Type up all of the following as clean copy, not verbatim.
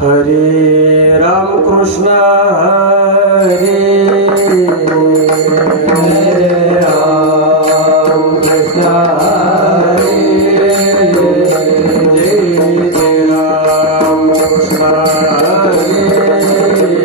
हरे राम कृष्ण हरे राम कृष्ण हरे जय जय राम कृष्ण हरे राम कृष्ण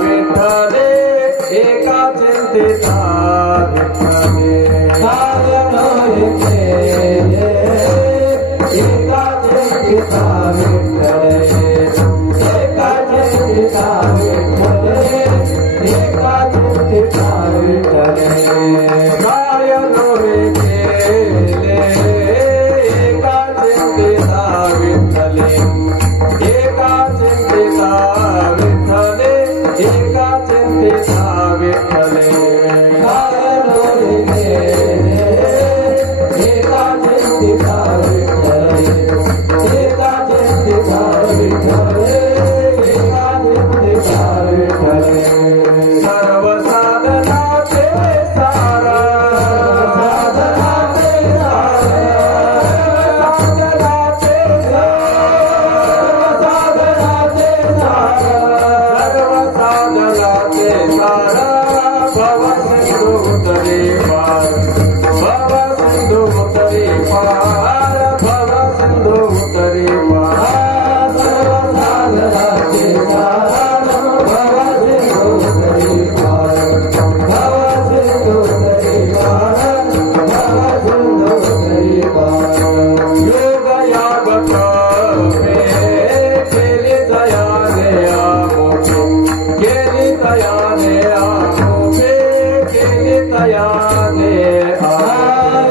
विठ्ठले एका चिंतेचा विठ्ठले साधन केले एका चिंतेचा विठ्ठले एका चिंतेचा विठ्ठले एका चिंतेचा विठ्ठले काय नव्हे केले एका चिंतेचा विठ्ठले एका चिंतेचा विठ्ठले एका चिंतेचा विठ्ठले एका चिंतेचा विठ्ठले एका चिंतेचा विठ्ठले एका चिंतेचा विठ्ठले सर्व साधनाचे सारा साधनाचे साधनाचे साधनाचे सर्व साधनाचे सारा भव सिंधू तरी पार भव सिंधू तरी पार भव सिंधू तरी पार सर्व साधनाचे भव सिंधू तरी पार भव सिंधू तरी पार भव सिंधू तरी पार योग याग तपे केली तयाने आमोपे केली तयाने आमोपे केली तयाने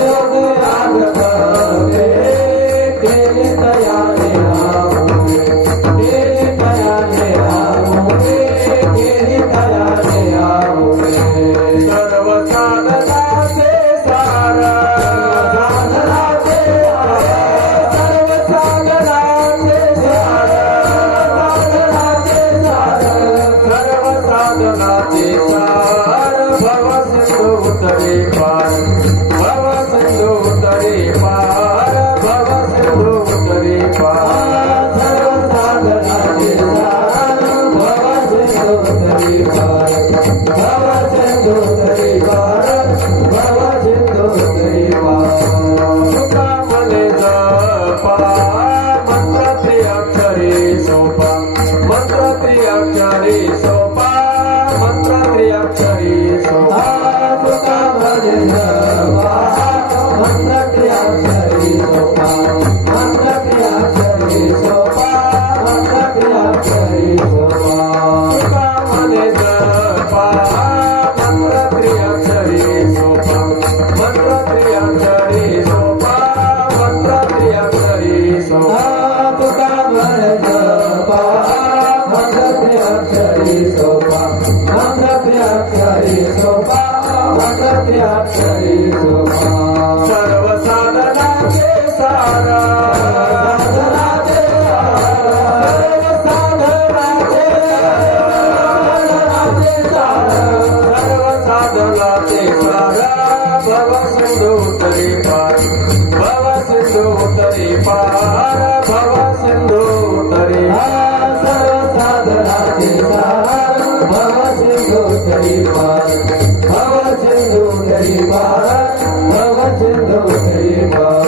योग याग तपे केली तयाने आमोपे केली तयाने आमोपे केली तयाने आमोपे सर्व साधनाचे सारा साधनाचे सर्व साधनाचे सारा साधनाचे सर्व साधनाचे सार भव सिंधू तरी पार भव सिंधू तरी पार भव सिंधू तरी पार सर्व साधनाचे भव सिंधू तरी पार भव सिंधू तरी पार भव सिंधू तरी पार तुका मने जपा मंत्र त्रिअक्षरी सोपा मंत्र त्रिअक्षरी सोपा मंत्र त्रिअक्षरी सोपा तुका भजन मंत्र क्रियाक्षरी सोपा मंत्र क्रियाक्षरी सोपा मंत्र क्रियाक्षरी सोपा तुका मने जपा मंत्र त्रिअक्षरी सोपा मंत्र त्रिअक्षरी सोपा मंत्र त्रिअक्षरी सोपा तुका भजन मंत्र क्रियाक्षरी सोपा मंत्र क्रियाक्षरी सोपा मंत्र क्रियाक्षरी सोपा सर्व साधनाचे सारा साधनाचे सर्व साधनाचे सर्व साधनाचे सारा भव सिंधू तरी पार भव सिंधू तरी पार भव सिंधू तरी सर्व साधनाचे भव सिंधू तरी पार भव सिंधू तरी पार भव सिंधू तरी पार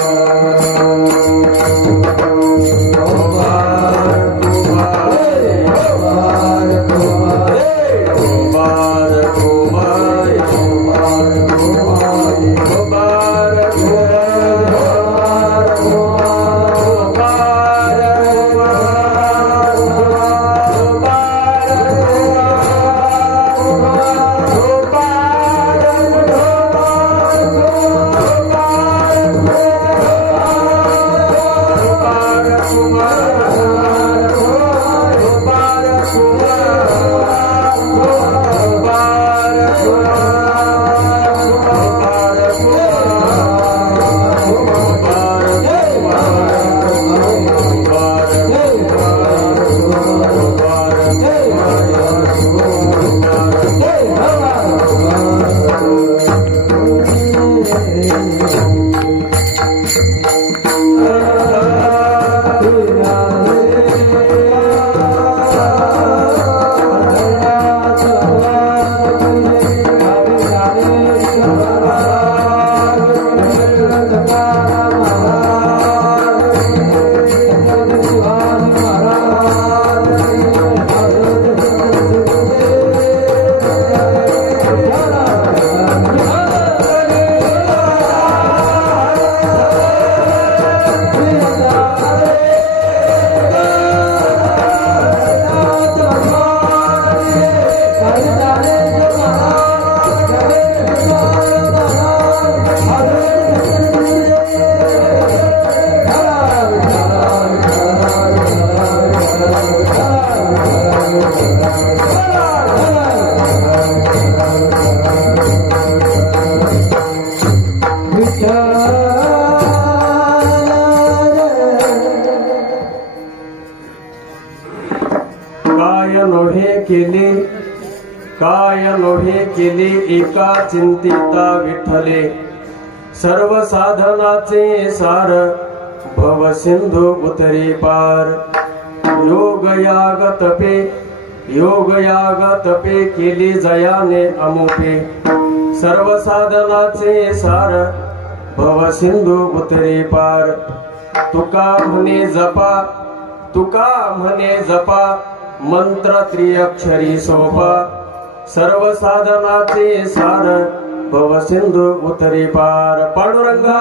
कुमार कुमार कुमार कुमार कुमार कुमार कुमार कुमार कुमार कुमार कुमार काय नोहे केले एका चिंतिता विठ्ठले सर्व साधनाचे सार भव सिंधू उतरी पार योग याग तपे केली जयाने अमुपे सर्व साधनाचे सार भव सिंधू उतरी पार तुका म्हणे जपा मंत्र त्रिअक्षरी सोपा सर्व साधनाचे सार भव सिंधू उतरी पार पांडुरंगा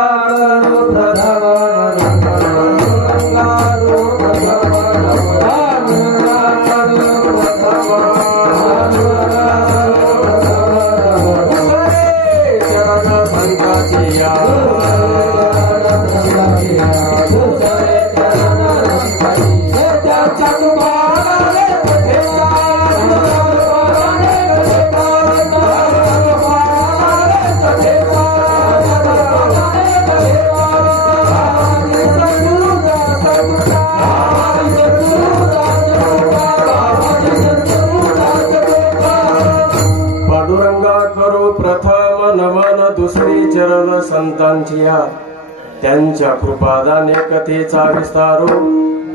चरण संताची या प्रथम नमन दुसरी चरण संतांची या त्यांच्या कृपादाने कथेचा विस्तारो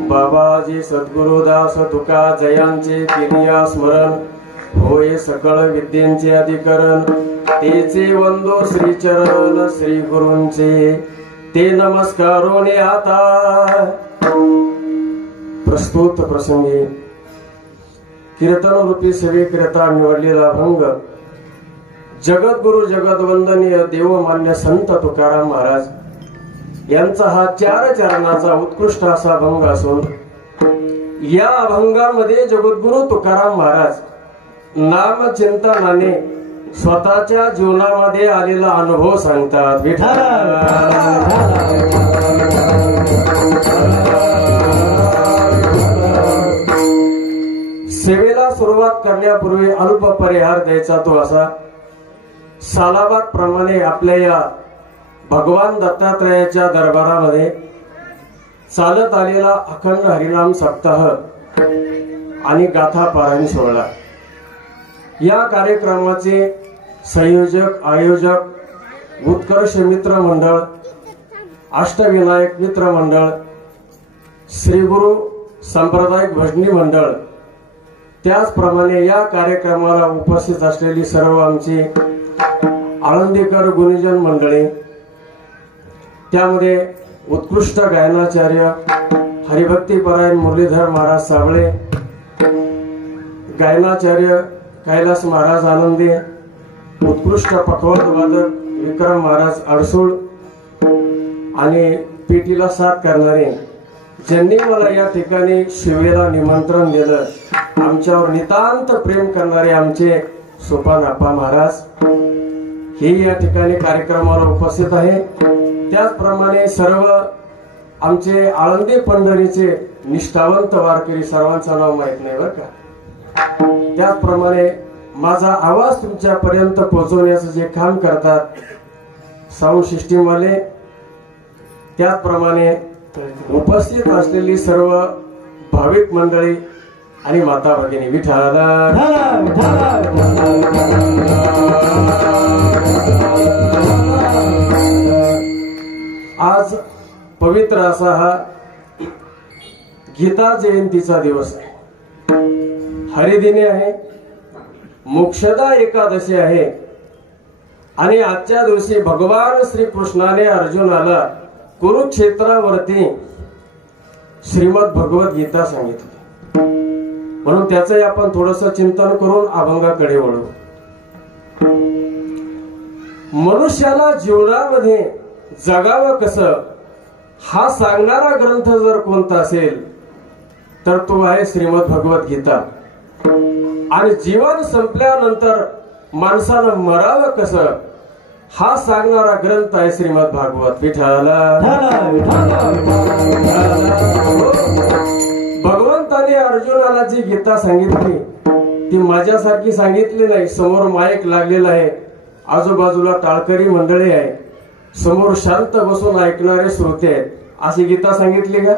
बाबाजी सद्गुरुदास तुका जयांचे किरिया स्मरण होय सकळ विद्येचे अधिकरण तेचे वंदो श्री चरण श्री गुरूंचे ते नमस्कारोने आता प्रस्तुत प्रसंगी कीर्तन रूपी सेवेकरिता निवडलेला भंग जगद्गुरु जगदवंदनीय देवमान्य संत तुकाराम महाराज यांचा हा 4 चरणाचा उत्कृष्ट असा भंग असून या अभंगामध्ये जगद्गुरु तुकाराम महाराज नाम चिंतनाने स्वतःच्या जीवनामध्ये आलेला अनुभव सांगतात. सेवेला सुरुवात करण्यापूर्वी अल्प परिहार द्यायचा तो असा सालाबाद प्रमाणे आपल्या या भगवान दत्तात्रयाच्या दरबारामध्ये चालत आलेला अखंड हरिनाम सप्ताह आणि गाथा पारायण सोहळा या कार्यक्रमाचे संयोजक आयोजक उत्कर्ष मित्र मंडळ अष्टविनायक मित्र मंडळ श्री गुरु सांप्रदायिक भजनी मंडळ त्याचप्रमाणे या कार्यक्रमाला उपस्थित असलेली सर्व आमची आळंदीकर गुणीजन मंडळी त्यामध्ये उत्कृष्ट गायनाचार्य हरिभक्तीपरायण मुरलीधर महाराज साबळे गायनाचार्य कैलास महाराज आनंदी उत्कृष्ट पखवाज वादक विक्रम महाराज अडसूळ आणि पेटीला साथ करणारे ज्यांनी मला या ठिकाणी शिवेला निमंत्रण दिलं आमच्यावर नितांत प्रेम करणारे आमचे सोपानाप्पा महाराज हे या ठिकाणी कार्यक्रमाला उपस्थित आहे. त्याचप्रमाणे सर्व आमचे आळंदी पंढरीचे निष्ठावंत वारकरी सर्वांचं नाव माहित नाही बरं का. त्याचप्रमाणे माझा आवाज तुमच्यापर्यंत पोहोचवण्याचं जे काम करतात साऊंड सिस्टीम वाले त्याचप्रमाणे उपस्थित असलेली सर्व भाविक मंडळी आणि माता भगिनी विठ्ठलाला आज पवित्र असा हा गीता जयंतीचा दिवस आहे. हरिदिने आहे मोक्षदा एकादशी आहे आणि आजच्या दिवशी भगवान श्रीकृष्णाने अर्जुनाला कुरुक्षेत्रावरती श्रीमद भगवत गीता सांगितली म्हणून त्याचंही आपण थोडंसं चिंतन करून अभंगाकडे वळू. मनुष्याला जीवनामध्ये जगावं कसं हा सांगणारा ग्रंथ जर कोणता असेल तर तो आहे श्रीमद भगवत गीता. आणि जीवन संपल्यानंतर माणसानं मरावं कसं हा सांगणारा ग्रंथ आहे श्रीमद भागवत. विठ्ठला भगवंताने अर्जुनाला जी गीता सांगितली ती माझ्यासारखी सांगितली नाही. समोर माईक लागलेला आहे आजूबाजूला टाळकरी मंडळी आहे समोर शांत बसून ऐकणारे श्रोते आहेत अशी गीता सांगितली का.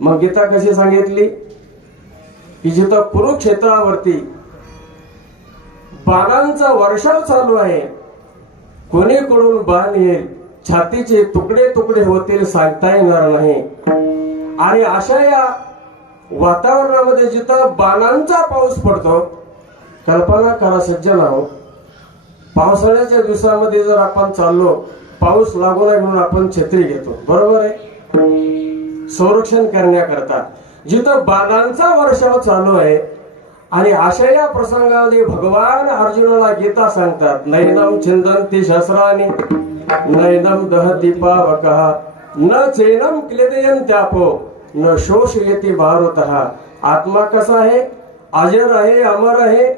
मग गीता कशी सांगितली की जिथं कुरुक्षेत्रावरती बाणांचा वर्षाव चालू आहे. कोणीकडून बाण येईल, छातीचे तुकडे तुकडे होतील सांगता येणार नाही. आणि अशा या वातावरणामध्ये जिथं बाणांचा पाऊस पडतो, कल्पना करा सज्जनाहो, पावसाळ्याच्या दिवसामध्ये जर आपण चाललो, पाऊस लागू नये म्हणून आपण छत्री घेतो, बरोबर आहे, संरक्षण करण्याकरता. जिथं बाणांचा वर्षाव चालू आहे आणि अशा या प्रसंगामध्ये भगवान अर्जुनाला गीता सांगतात, नैनम छिंदन्ति शस्त्राणि नैनम दहति पावकः न चैनम क्लेदयन्त्यापो न शोषयति मारुतः. आत्मा कसा आहे? अजर आहे, अमर आहे.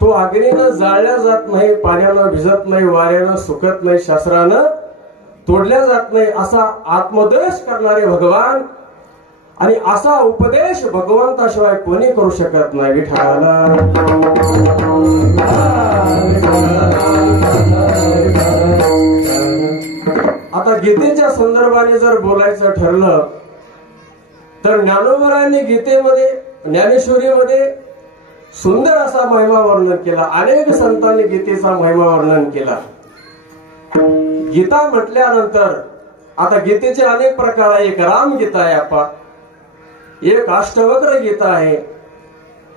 तो अग्नीनं जाळल्या जात नाही, पाण्यानं भिजत नाही, वाऱ्यानं सुकत नाही, शस्त्रानं तोडल्या जात नाही, असा आत्मोपदेश करणारे भगवान. आणि असा उपदेश भगवंताशिवाय कोणी करू शकत नाही. विठ्ठला आता गीतेच्या संदर्भाने जर बोलायचं ठरलं तर ज्ञानोबरायांनी गीतेमध्ये, ज्ञानेश्वरीमध्ये सुंदर असा महिमा वर्णन केला. अनेक संतांनी गीतेचा महिमा वर्णन केला. गीता म्हटल्यानंतर आता गीतेचे अनेक प्रकार आहे. एक राम गीता आहे, आपा एक अष्टवक्र गीता आहे,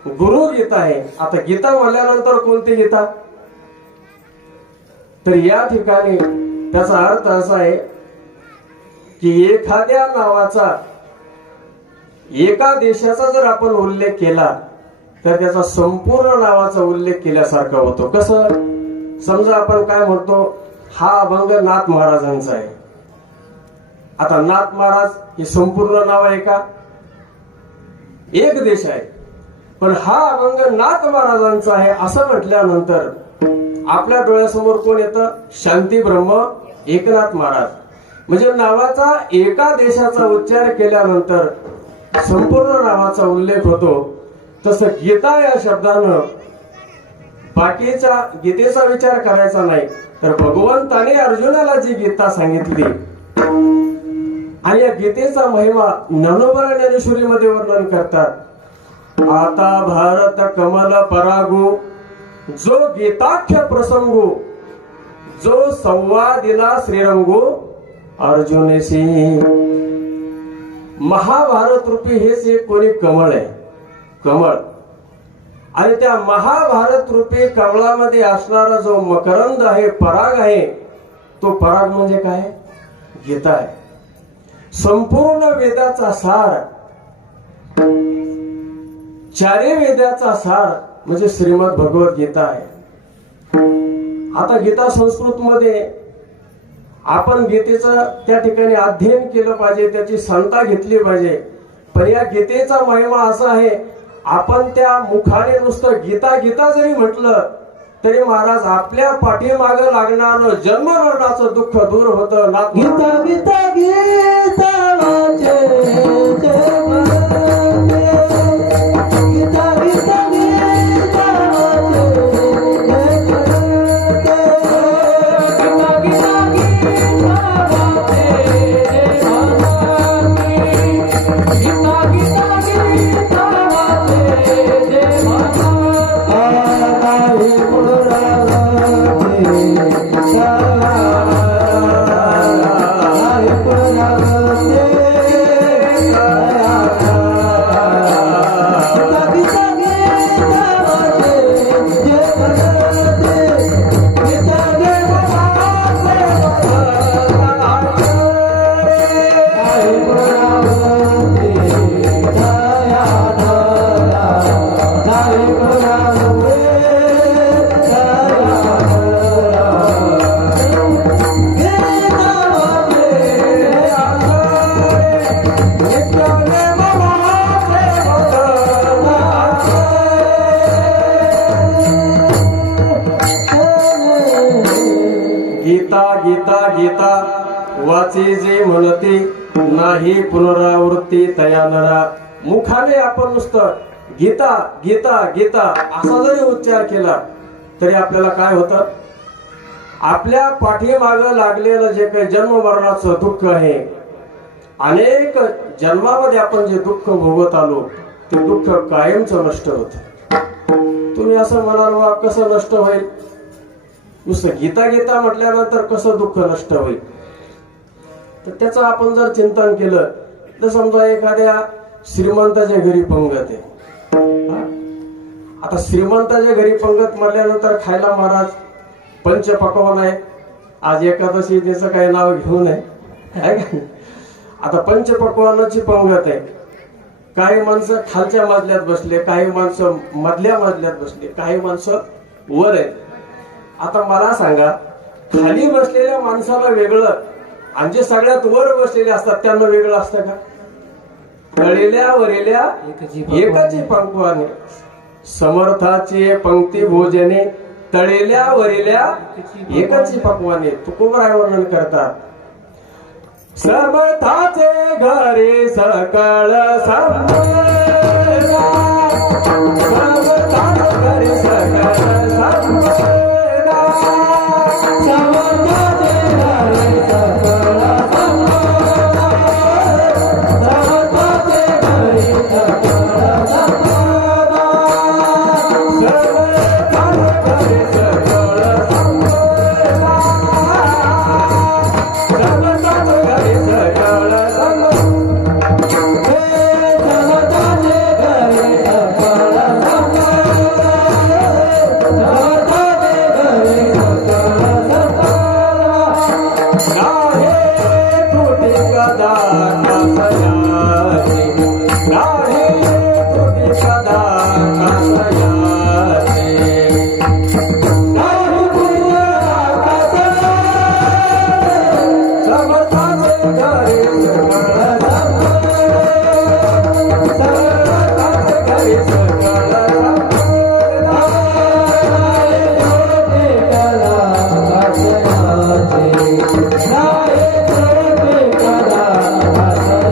गुरु गीता आहे. आता गीता म्हणल्यानंतर कोणती गीता? तर या ठिकाणी त्याचा अर्थ असा आहे की एखाद्या नावाचा, एका देशाचा जर आपण उल्लेख केला तर त्याचा संपूर्ण नावाचा उल्लेख केल्यासारखा होतो. कसं? समजा आपण काय म्हणतो, हा अभंग नाथ महाराजांचा आहे. आता नाथ महाराज हे संपूर्ण नाव आहे का? एक देश आहे, पण हा अभंग नाथ महाराजांचा आहे असं म्हटल्यानंतर आपल्या डोळ्यासमोर कोण येतं? शांती ब्रह्म एकनाथ महाराज. म्हणजे नावाचा एका देशाचा उच्चार केल्यानंतर संपूर्ण नावाचा उल्लेख होतो. तसं गीता या शब्दानं बाकीच्या गीतेचा विचार करायचा नाही, तर भगवंताने अर्जुनाला जी गीता सांगितली आणि या गीतेचा महिमा ज्ञानोबा ज्ञानेश्वरीमध्ये वर्णन करतात. आता भारत कमल परागू जो गीताख्य प्रसंगू जो संवादिला श्रीरंगू अर्जुनेशी. महाभारत रूपी हेच एक कोणी कमळ आहे, कमळ. आणि त्या महाभारत रूपी कमळामध्ये असणारा जो मकरंद आहे, पराग आहे, तो पराग म्हणजे काय? गीता आहे. संपूर्ण वेदाचा सार, चारी वेदाचा सार म्हणजे श्रीमद भगवत गीता आहे. आता गीता संस्कृत मध्ये आपण गीतेचं त्या ठिकाणी अध्ययन केलं पाहिजे, त्याची संता घेतली पाहिजे. पण या गीतेचा महिमा असा आहे, आपण त्या मुखाने नुसतं गीता गीता जरी म्हटलं तरी महाराज आपल्या पाठीमाग लागणारं जन्म मरणाचं दुःख दूर होतं. गीता गीता गीता वाचे गीता गीता गीता वाचे जे म्हणते नाही पुनरावृत्ती तया नरा. मुखाने आपण नुसतं गीता गीता गीता असा जरी उच्चार केला तरी आपल्याला काय होतं? आपल्या पाठीमाग लागलेलं जे काही जन्म मरणाचं दुःख आहे, अनेक जन्मामध्ये आपण जे दुःख भोगत आलो ते दुःख कायमचं नष्ट होत. तुम्ही असं म्हणाल वा कसं नष्ट होईल, नुसतं गीता गीता म्हटल्यानंतर कसं दुःख नष्ट होईल. तर त्याचं आपण जर चिंतन केलं तर समजा एखाद्या श्रीमंताच्या घरी पंगत आहे. हा? आता श्रीमंताच्या घरी पंगत म्हटल्यानंतर खायला महाराज पंचपक्वान्न आहे. आज एकादशी त्याचं काही नाव घेऊ नये. आता पंचपक्वान्नाची पंगत आहे. काही माणसं खालच्या मजल्यात बसले, काही माणसं मधल्या मजल्यात बसले, काही माणसं वर आहेत. आता मला सांगा, खाली बसलेल्या माणसाला वेगळं आणि जे सगळ्यात वर बसलेले असतात त्यांना वेगळं असतं का? तळलेल्या वरेल्या एकाची पंक्वाने, समर्थाची पंक्ती भोजने, तळलेल्या वरेल्या एकाची पक्वाने. तुकोबराय वर्णन करतात. समर्थाचे घरी सकळ समर्था, समर्थाचे घरी सकळ समर्था, समर्थाचे घरी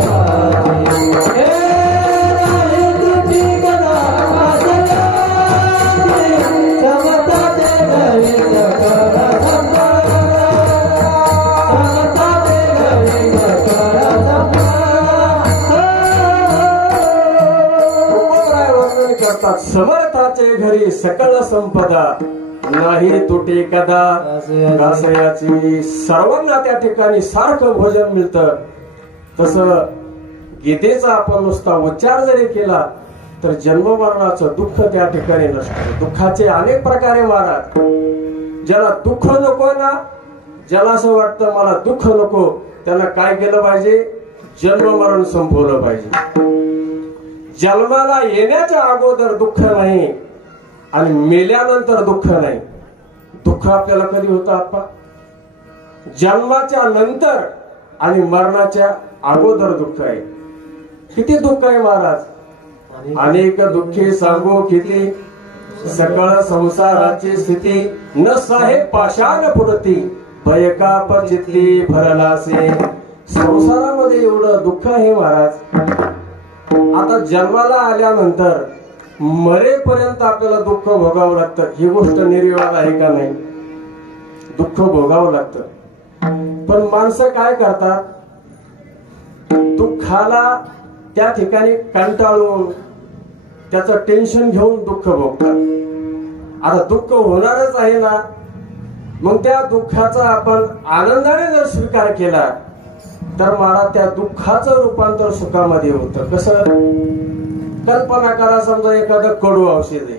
सकळ समर्थाचे घरी सकळ समर्थाचे घरी सकळ संपदा, नाही तुटे कदा घासयाची. सर्वांना त्या ठिकाणी सारखं भोजन मिळतं. तसं गीतेचा आपण नुसता उच्चार जरी केला तर जन्म मरणाचं दुःख त्या ठिकाणी नसतं. दुःखाचे अनेक प्रकारे महाराज. ज्याला दुःख नको ना, ज्याला असं वाटतं मला दुःख नको, त्याला काय केलं पाहिजे? जन्म मरण संपवलं पाहिजे. जन्माला येण्याच्या अगोदर दुःख नाही आणि मेल्यानंतर दुःख नाही. दुःख आपल्याला कधी होतं आप्पा? जन्माच्या नंतर आणि मरणाच्या अगोदर दुःख आहे. किती दुःख आहे महाराज. अनेक दुःखे सांगो किती, सकळ संसाराची स्थिती. न साहे पाषाण फुटती, भयकाप चित्ती भरलासे. संसारामध्ये एवढं दुःख आहे महाराज. आता जन्माला आल्यानंतर मरेपर्यंत आपल्याला दुःख भोगावं लागतं. ही गोष्ट निर्विवाद आहे का नाही? दुःख भोगावं लागतं. पण माणसं काय करतात? दुःखाला त्या ठिकाणी कंटाळून त्याचं टेन्शन घेऊन दुःख भोगतात. आता दुःख होणारच आहे ना, मग त्या दुःखाचा आपण आनंदाने जर स्वीकार केला तर मला त्या दुःखाचं रूपांतर सुखामध्ये होतं. कसं? कल्पना करा, समजा एखादं कडू औषध आहे.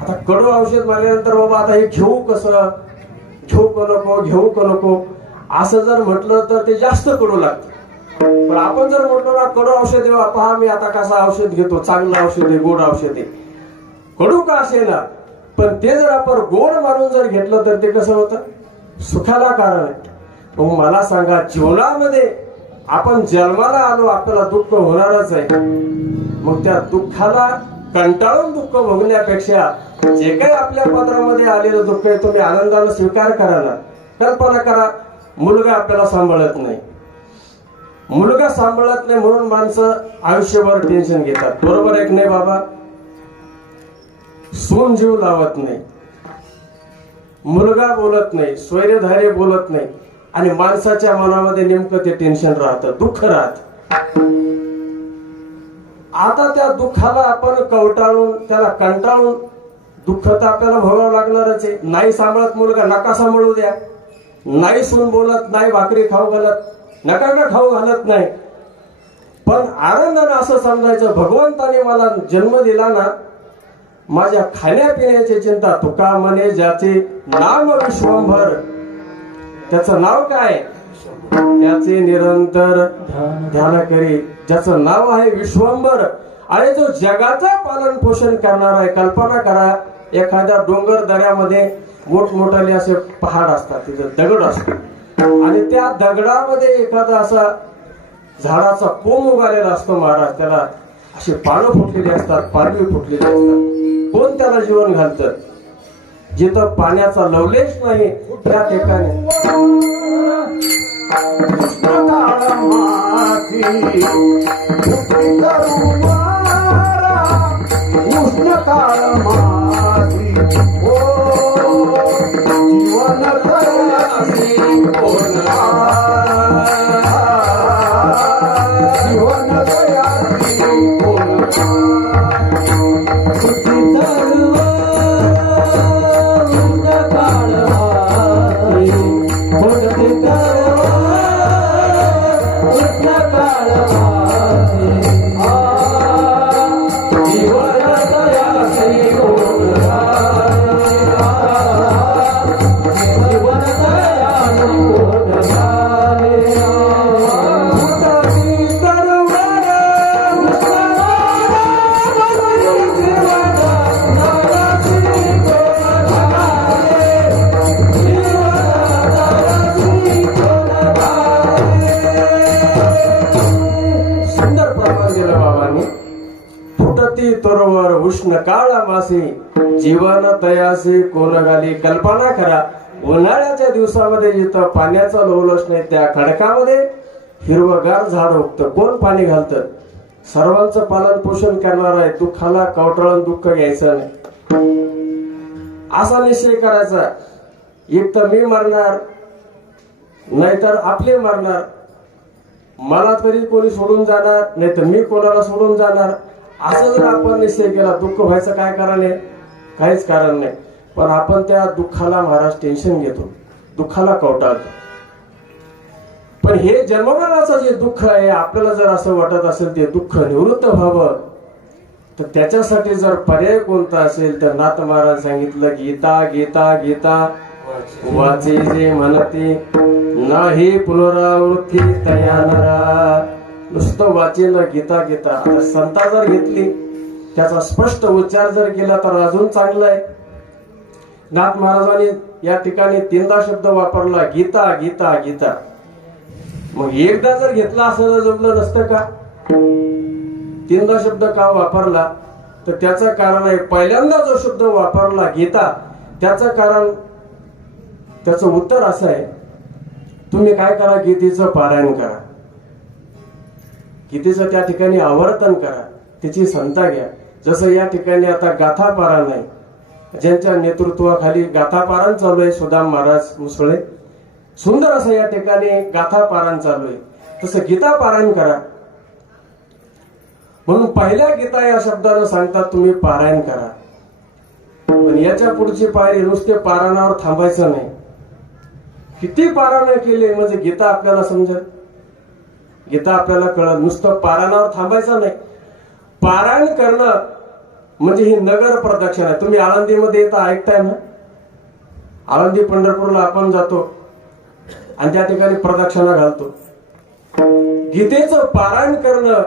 आता कडू औषध मारल्यानंतर बाबा आता हे घेऊ कसं, घेऊ का नको, घेऊ का नको असं जर म्हटलं तर ते जास्त कडू लागतं. पण आपण जर म्हटलं ना कडू औषध आहे, पहा मी आता कसं औषध घेतो, चांगलं औषध आहे, गोड औषध आहे, कडू का असे ना, पण ते जर आपण गोड मानून जर घेतलं तर ते कसं होतं? सुखाला कारण आहे. मग मला सांगा, जीवनामध्ये आपण जन्माला आलो, आपल्याला दुःख होणारच आहे. मग त्या दुःखाला कंटाळून दुःख भोगण्यापेक्षा जे काही आपल्या पदरामध्ये आलेलं दुःख आहे तुम्ही आनंदाने स्वीकार करा ना. कल्पना करा, मुलगा आपल्याला सांभाळत नाही, मुलगा सांभाळत नाही म्हणून माणसं आयुष्यभर टेन्शन घेतात. बरोबर आहे की नाही बाबा? सून जीव लावत नाही, मुलगा बोलत नाही, स्वैरधार्य बोलत नाही आणि माणसाच्या मनामध्ये नेमकं ते टेन्शन राहतं, दुःख राहत. आता त्या दुःखाला आपण कवटाळून, त्याला कंटाळून दुःख तर आपल्याला भोगावं लागणारच आहे. नाही सांभाळत मुलगा नका सांभाळू द्या, नाही सून बोलत नाही भाकरी खाऊ घालत नका का खाऊ घालत नाही, पण आनंदानं असं समजायचं भगवंताने मला जन्म दिला ना, माझ्या खाण्यापिण्याची चिंता तुका म्हणे ज्याचे नाम विश्वंभर, त्याचं नाव काय त्याचे निरंतर ध्यान करी, ज्याचं नाव आहे विश्वंभर आणि जो जगाचं पालन पोषण करणार आहे. कल्पना करा एखाद्या डोंगर दऱ्यामध्ये मोठमोठाले असे पहाड असतात, तिथे दगड असतो आणि त्या दगडामध्ये एखादा असा झाडाचा कोंब उगालेला असतो महाराज, त्याला अशी पानं फुटलेली असतात, पालवी फुटलेली असतात. कोण त्याला जीवन घालतं? जिथं पाण्याचा लवलेश नाही त्या ठिकाणी उष्ण काळ माती जीवन तयासी जीवन तयासी तरोवर उष्ण काळा मासी जीवन तयासी कोण घाली. कल्पना करा उन्हाळ्याच्या दिवसामध्ये जिथं पाण्याचा लोलस नाही त्या खडकामध्ये हिरवगार झाड उगतं, कोण पाणी घालतं? सर्वांचं पालन पोषण करणार आहे. दुःखाला कवटाळून दुःख घ्यायचं नाही, असा निश्चय करायचा. एक तर मी मरणार नाहीतर आपले मरणार, मला तरी कोणी सोडून जाणार नाही तर मी कोणाला सोडून जाणार, असं जर आपण निश्चय केला दुःख व्हायचं काय कारण आहे? काहीच कारण नाही. पण आपण त्या दुःखाला महाराज टेन्शन घेतो, दुःखाला कवटाळतो. पण हे जन्ममरणाचं जे दुःख आहे आपल्याला जर असं वाटत असेल ते दुःख निवृत्त व्हावं तर त्याच्यासाठी जर पर्याय कोणता असेल तर नाथ महाराज सांगितलं गीता गीता गीता वाचे जे म्हणते नाही पुनरावृत्ती तयानरा. नुसतं वाचेल गीता गीता. आता संता जर घेतली त्याचा स्पष्ट उच्चार जर केला तर अजून चांगलं आहे. नाथ महाराजांनी या ठिकाणी 3दा शब्द वापरला गीता गीता गीता. मग एकदा जर घेतला असं जमलं नसतं का? 3दा शब्द का वापरला तर त्याचं कारण आहे पहिल्यांदा जो शब्द वापरला गीता त्याचं कारण, त्याचं उत्तर असं आहे तुम्ही काय करा, गीतेचं पारायण करा, गीतेचं त्या ठिकाणी आवर्तन करा, तिची संता घ्या. जसं या ठिकाणी आता गाथा पारायण आहे, ज्यांच्या नेतृत्वाखाली गाथा पारायण चालू आहे सुदाम महाराज मुसळे, सुंदर असं या ठिकाणी गाथा पारायण चालू आहे, तसं गीता पारायण करा. म्हणून पहिल्या गीता या शब्दानं सांगतात तुम्ही पारायण करा. पण याच्या पुढची पायरी नुसते पारायणावर थांबायचं नाही. किती पारायण केले म्हणजे गीता आपल्याला समजेल, गीता आपल्याला कळत. नुसतं पारायणावर थांबायचं नाही, पारायण करणं म्हणजे ही नगर प्रदक्षिणा आहे. तुम्ही आळंदीमध्ये येता ऐकताय ना, आळंदी पंढरपूरला आपण जातो आणि त्या ठिकाणी प्रदक्षिणा घालतो. गीतेचं पारायण करणं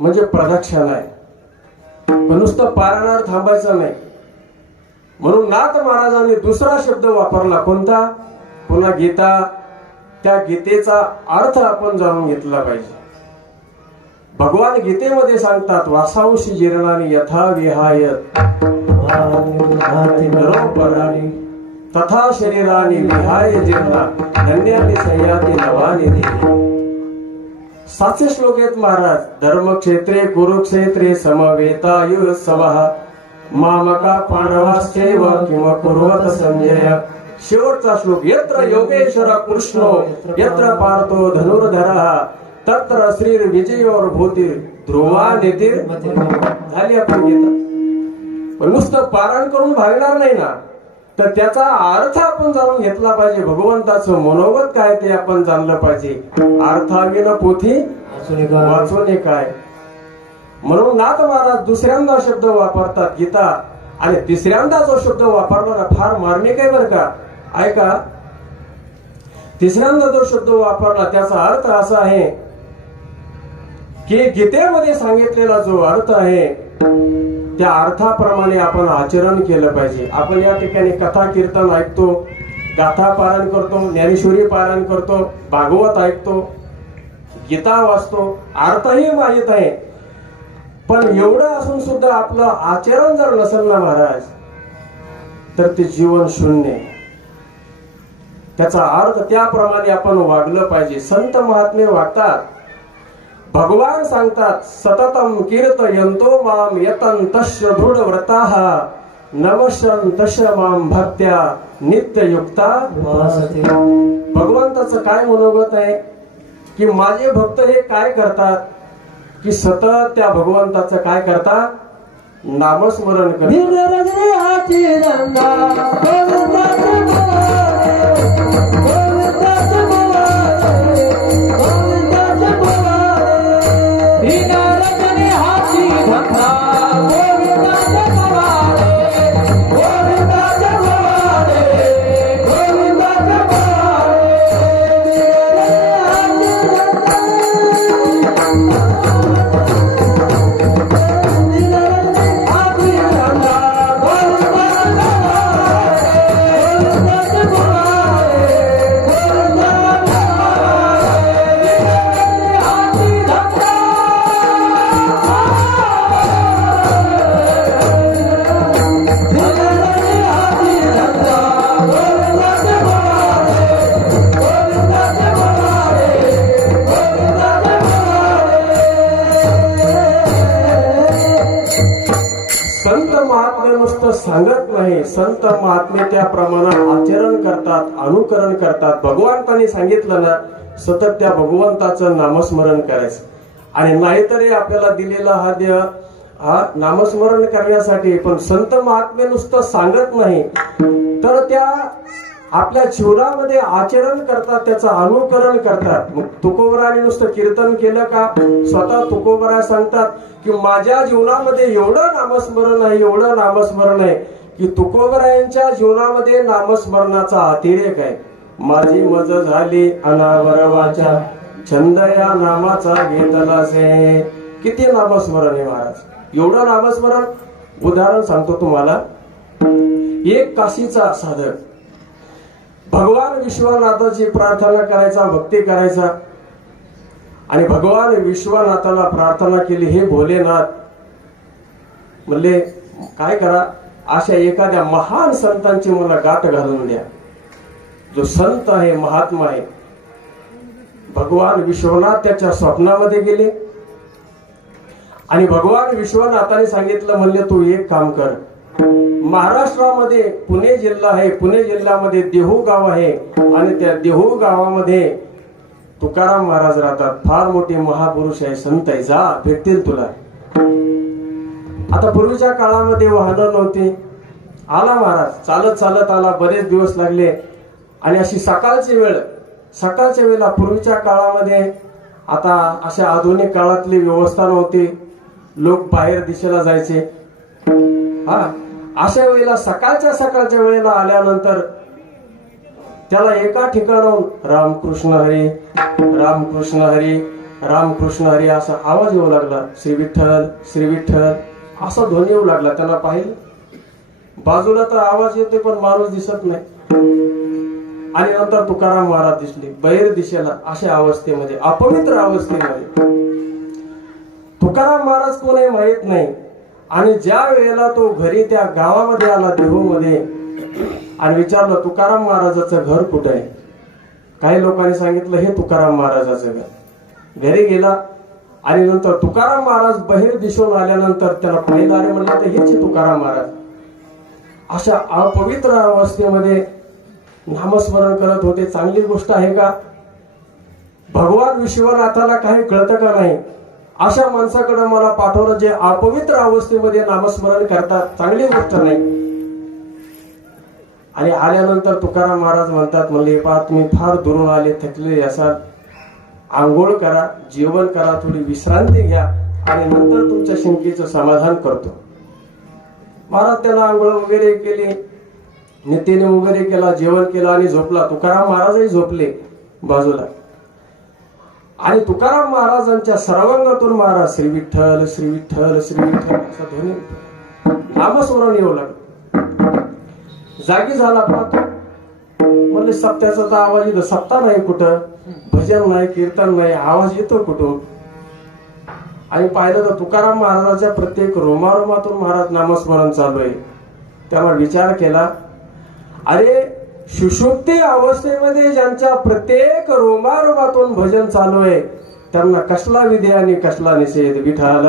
म्हणजे प्रदक्षिणा आहे, पण नुसतं पारायणावर थांबायचं नाही. म्हणून नाथ महाराजांनी दुसरा शब्द वापरला, कोणता? पुन्हा गीता. त्या गीतेचा अर्थ आपण जाणून घेतला पाहिजे. भगवान गीतेमध्ये सांगतात वासांशी जीर्णानी यथा विहाय नरोपराणी तथा शरीरानी विहाय जीर्णा धन्यानी संयाती नवानी देही. 700 श्लोक आहेत महाराज. धर्मक्षेत्रे कुरुक्षेत्रे समवेतायुत्सवः मामका पांडवाश्चैव किंवा कुर्वत संजय. शेवटचा श्लोक यत्र योगेश्वर कृष्णो यत्र पार्थो धनुर्धरः तत्र श्रीर्विजयोर्भूती ध्रुवा नेतिर. झाली आपण गीता. पण नुसतं पारायण करून भागणार नाही ना, तर त्याचा अर्थ आपण जाणून घेतला पाहिजे. भगवंताचं मनोगत काय ते आपण जाणलं पाहिजे. अर्थाविन पोथी वाचून काय. म्हणून नाथ महाराज दुसऱ्यांदा शब्द वापरतात गीता, आणि तिसऱ्यांदा जो शब्द वापरला फार मार्मिक आहे बरं का. ऐका, तिसऱ्यांदा जो शब्द वापरला त्याचा अर्थ असा आहे की गीतेमध्ये सांगितलेला जो अर्थ आहे त्या अर्थाप्रमाणे आपण आचरण केलं पाहिजे. आपण या ठिकाणी कथा कीर्तन ऐकतो, गाथा पारायण करतो, ज्ञानेश्वरी पारायण करतो, भागवत ऐकतो, गीता वाचतो, अर्थही माहित आहे. पण एवढं असून सुद्धा आपलं आचरण जर नसेल ना महाराज, तर ते जीवन शून्य आहे. त्याचा अर्थ त्याप्रमाणे आपण वागलं पाहिजे. संत महात्मे वागतात, भगवान सांगतात, सततम कीर्तयन्तो माम यतन्तश्च दृढव्रताः नमस्यन्तश्च माम भक्त्या नित्ययुक्ता भासते. भगवंताचं काय मनोगत आहे की माझे भक्त हे काय करतात की सतत त्या भगवंताचं काय करतात, नामस्मरण करतात. संत महात्मे नुसतं सांगत नाही, संत महात्मे त्या प्रमाणात आचरण करतात, अनुकरण करतात. भगवंताने सांगितलं ना, सतत त्या भगवंताचं नामस्मरण करायचं. आणि नाहीतरी आपल्याला दिलेला हा देह हा नामस्मरण करण्यासाठी. पण संत महात्मे नुसतं सांगत नाही, तर त्या आपल्या जीवनामध्ये आचरण करतात, त्याचं अनुकरण करतात. मग तुकोबराने नुसतं कीर्तन केलं का? स्वतः तुकोबरा सांगतात की माझ्या जीवनामध्ये एवढं नामस्मरण आहे, एवढं नामस्मरण आहे की तुकोबरायांच्या जीवनामध्ये नामस्मरणाचा अतिरेक आहे. माझी मज झाली अनावर वाचा, छंद या नामाचा घेतलासे. किती नामस्मरण आहे महाराज, एवढं नामस्मरण. उदाहरण सांगतो तुम्हाला. एक काशीचा साधक भगवान विश्वनाथाची प्रार्थना करायचा, भक्ती करायचा. आणि भगवान विश्वनाथाला प्रार्थना केली, हे भोलेनाथ, म्हणले काय करा, अशा एखाद्या महान संतांची मला गाठ घालून द्या, जो संत आहे, महात्मा आहे. भगवान विश्वनाथ त्याच्या स्वप्नामध्ये गेले आणि भगवान विश्वनाथाने सांगितलं, म्हणले तू एक काम कर, महाराष्ट्रामध्ये पुणे जिल्हा आहे, पुणे जिल्ह्यामध्ये देहू गाव आहे आणि त्या देहू गावामध्ये तुकाराम महाराज राहतात. फार मोठे महापुरुष आहे, संत आहे, जा भेटतील तुला. आता पूर्वीच्या काळामध्ये वाहनं नव्हती. आला महाराज, चालत चालत आला, बरेच दिवस लागले. आणि अशी सकाळची वेळ, सकाळच्या वेळेला पूर्वीच्या काळामध्ये आता अशा आधुनिक काळातली व्यवस्था नव्हती, लोक बाहेर दिशेला जायचे. अशा वेळेला सकाळच्या वेळेला आल्यानंतर त्याला एका ठिकाणाहून रामकृष्ण हरी, रामकृष्ण हरी, रामकृष्ण हरी असा आवाज येऊ लागला. श्री विठ्ठल, श्री विठ्ठल असा ध्वनी येऊ लागला. त्याला पाहिलं, बाजूला तर आवाज येते पण माणूस दिसत नाही. आणि नंतर तुकाराम महाराज दिसले बाहेर दिशेला, अशा अवस्थेमध्ये, अपवित्र अवस्थेमध्ये. तुकाराम महाराज कोण आहे माहित नाही. आणि ज्या वेळेला तो घरी त्या गावामध्ये आला, देहू मध्ये, आणि विचारलं तुकाराम महाराजाचं घर कुठं आहे. काही लोकांनी सांगितलं हे तुकाराम महाराजाचं घर. घरी गेला आणि नंतर तुकाराम महाराज बाहेर दिसून आल्यानंतर त्याला पाहिलं, अरे म्हणलं तर हेच तुकाराम महाराज. अशा अपवित्र अवस्थेमध्ये नामस्मरण करत होते. चांगली गोष्ट आहे का? भगवान विश्वनाथाला काही कळतं का नाही? अशा माणसाकडे मला पाठवलं जे अपवित्र अवस्थेमध्ये नामस्मरण करतात, चांगली गोष्ट नाही. आणि आल्यानंतर तुकाराम महाराज म्हणतात, म्हणले पहा तुम्ही फार दुरून आले, थकलेले असाल, आंघोळ करा, जेवण करा, थोडी विश्रांती घ्या आणि नंतर तुमच्या शंकेचं समाधान करतो. महाराज त्यांना आंघोळ वगैरे केली, नित्यने वगैरे केला, जेवण केलं आणि झोपला. तुकाराम महाराजही झोपले बाजूला. आणि तुकाराम महाराजांच्या सर्वांगातून महाराज श्री विठ्ठल श्री विठ्ठल श्री विठ्ठल असा ध्वनी नामस्मरण येऊ लागलं. जागी झाला, पाहतो म्हणले सप्त्याचा तर आवाज येतो, सप्ताह नाही कुठं, भजन नाही, कीर्तन नाही, आवाज येतो कुठून. आणि पाहिलं तर तुकाराम महाराजांच्या प्रत्येक रोमारोमातून महाराज नामस्मरण चालू आहे. त्यामुळे विचार केला, अरे सुषुप्ती अवस्थेमध्ये ज्यांच्या प्रत्येक रोमारोमातून भजन चालू आहे त्यांना कसला विधी आणि कसला निषेध. विठाल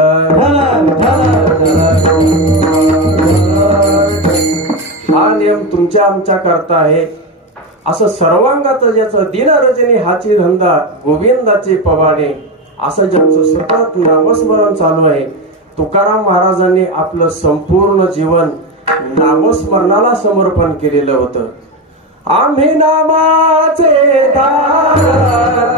हा नियम तुमच्या आमच्या करता आहे. असं सर्वांगात ज्याचं दिन रजनी हाची धंदा गोविंदाचे पवाडे, असं ज्यांचं सतत नामस्मरण चालू आहे. तुकाराम महाराजांनी आपलं संपूर्ण जीवन नामस्मरणाला समर्पण केलेलं होतं. आम्ही नामाचे धारक,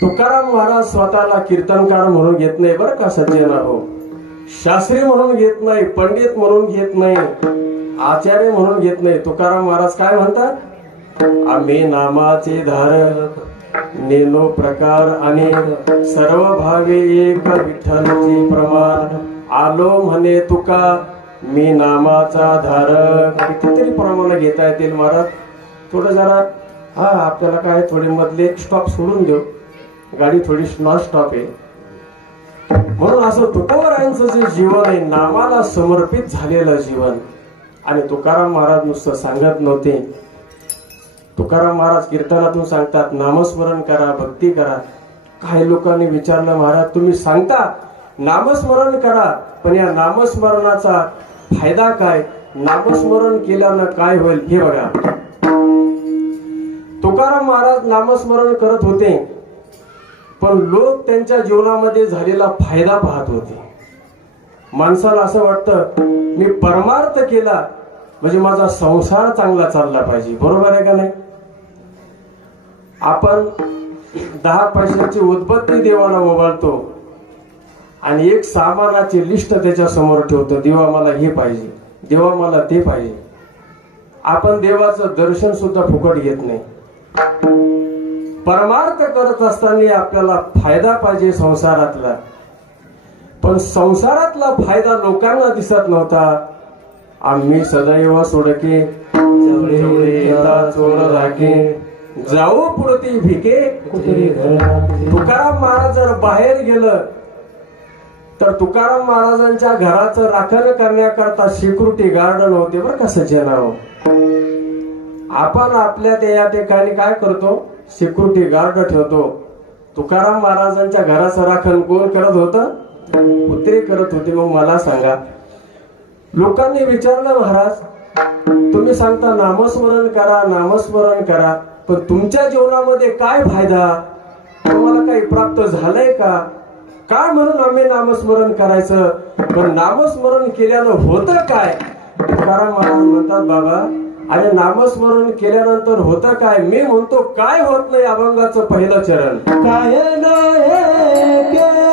तुकाराम महाराज स्वतःला कीर्तनकार म्हणून घेत नाही बरं का सज्जन हो. शास्त्री म्हणून घेत नाही, पंडित म्हणून घेत नाही, आचार्य म्हणून घेत नाही. तुकाराम महाराज काय म्हणतात, आम्ही नामाचे धारक, नेनो प्रकार अनेक, सर्व भावे एक विठ्ठलची प्रमाण, आलो म्हणे तुका मी नामाचा धारक. कितीतरी प्रमाण घेता येतील महाराज. थोडं जरा आपल्याला काय थोडे मधले स्टॉप सोडून देऊ, गाडी थोडी नॉन स्टॉप आहे. म्हणून असं तुकोबरायांचं जे जीवन आहे नामाला समर्पित झालेलं जीवन. आणि तुकाराम महाराज नुसतं सांगत नव्हते, तुकाराम महाराज कीर्तनातून सांगतात नामस्मरण करा, भक्ती करा. काही लोकांनी विचारलं, महाराज तुम्ही सांगता नामस्मरण करा, पण या नामस्मरणाचा फायदा काय, नामस्मरण केल्यानं काय होईल हे बघा. तुकाराम महाराज नामस्मरण करत होते, पण लोक त्यांच्या जीवनामध्ये झालेला फायदा पाहत होते. माणसाला असं वाटतं मी परमार्थ केला म्हणजे माझा संसार चांगला चालला पाहिजे. बरोबर आहे का नाही. आपण 10 पैशाची उदबत्ती देवाला ओवाळतो आणि एक सामानाची लिस्ट त्याच्या समोर ठेवतो, देवा मला हे पाहिजे, देवा मला ते पाहिजे. आपण देवाचं दर्शन सुद्धा फुकट घेत नाही. परमार्थ करत असताना आपल्याला फायदा पाहिजे संसारातला, पण संसारातला फायदा लोकांना दिसत नव्हता. आम्ही सदैव सोडके चोर राखे, जाऊ पुढती भिके. तुकाराम महाराज जर बाहेर गेलं तर तुकाराम महाराजांच्या घराचं राखण करण्याकरता सिक्युरिटी गार्डन होते बरं का सज्जनाओ. आपण आपल्या त्या ठिकाणी काय करतो, सिक्युरिटी गार्ड ठेवतो. तुकाराम महाराजांच्या घराचं राखण कोण करत होतं, कुत्रे करत होते. मग मला सांगा, लोकांनी विचारलं महाराज तुम्ही सांगता नामस्मरण करा, नामस्मरण करा, पण तुमच्या जीवनामध्ये काय फायदा, तुम्हाला काही प्राप्त झालंय का, काय म्हणून आम्ही नामस्मरण करायचं, पण नामस्मरण केल्यानं होतं काय. तुकाराम महाराज म्हणतात, बाबा अरे नामस्मरण केल्यानंतर होतं काय, मी म्हणतो काय होत नाही. अभंगाचं पहिलं चरण, काय नाही